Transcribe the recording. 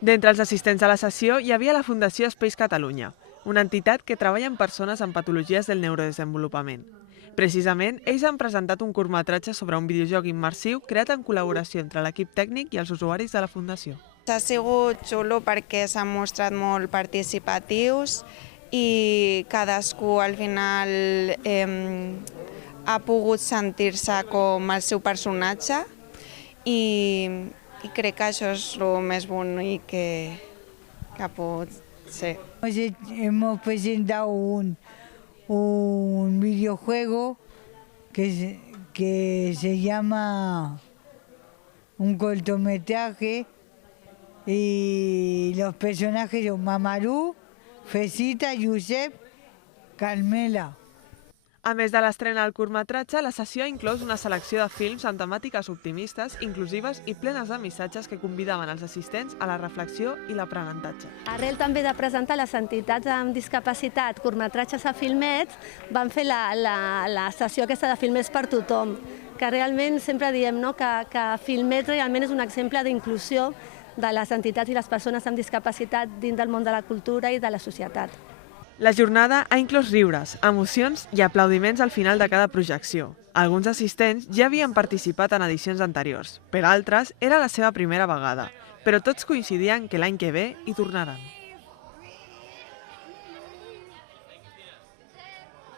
D'entre els assistents a la sessió hi havia la Fundació Space Catalunya, una entitat que treballa amb persones amb patologies del neurodesenvolupament. Precisament, ells han presentat un curtmetratge sobre un videojoc immersiu creat en col·laboració entre l'equip tècnic i els usuaris de la Fundació. Ha sigut xulo perquè s'han mostrat molt participatius i cadascú al final ha pogut sentir-se com el seu personatge i crec que això és el més bonic que pot ser. Hemos presentado un videojuego que se llama un cortometraje y los personajes son Mamarú, Fesita, Josep, Carmela. A més de l'estrena del curtmetratge, la sessió ha inclòs una selecció de films amb temàtiques optimistes, inclusives i plenes de missatges que convidaven els assistents a la reflexió i l'aprenentatge. Arrel també de presentar les entitats amb discapacitat curtmetratges a Filmets, van fer la sessió aquesta de Filmets per tothom, que realment sempre diem que Filmets realment és un exemple d'inclusió de les entitats i les persones amb discapacitat dins del món de la cultura i de la societat. La jornada ha inclòs riures, emocions i aplaudiments al final de cada projecció. Alguns assistents ja havien participat en edicions anteriors, per altres era la seva primera vegada, però tots coincidien que l'any que ve hi tornaran.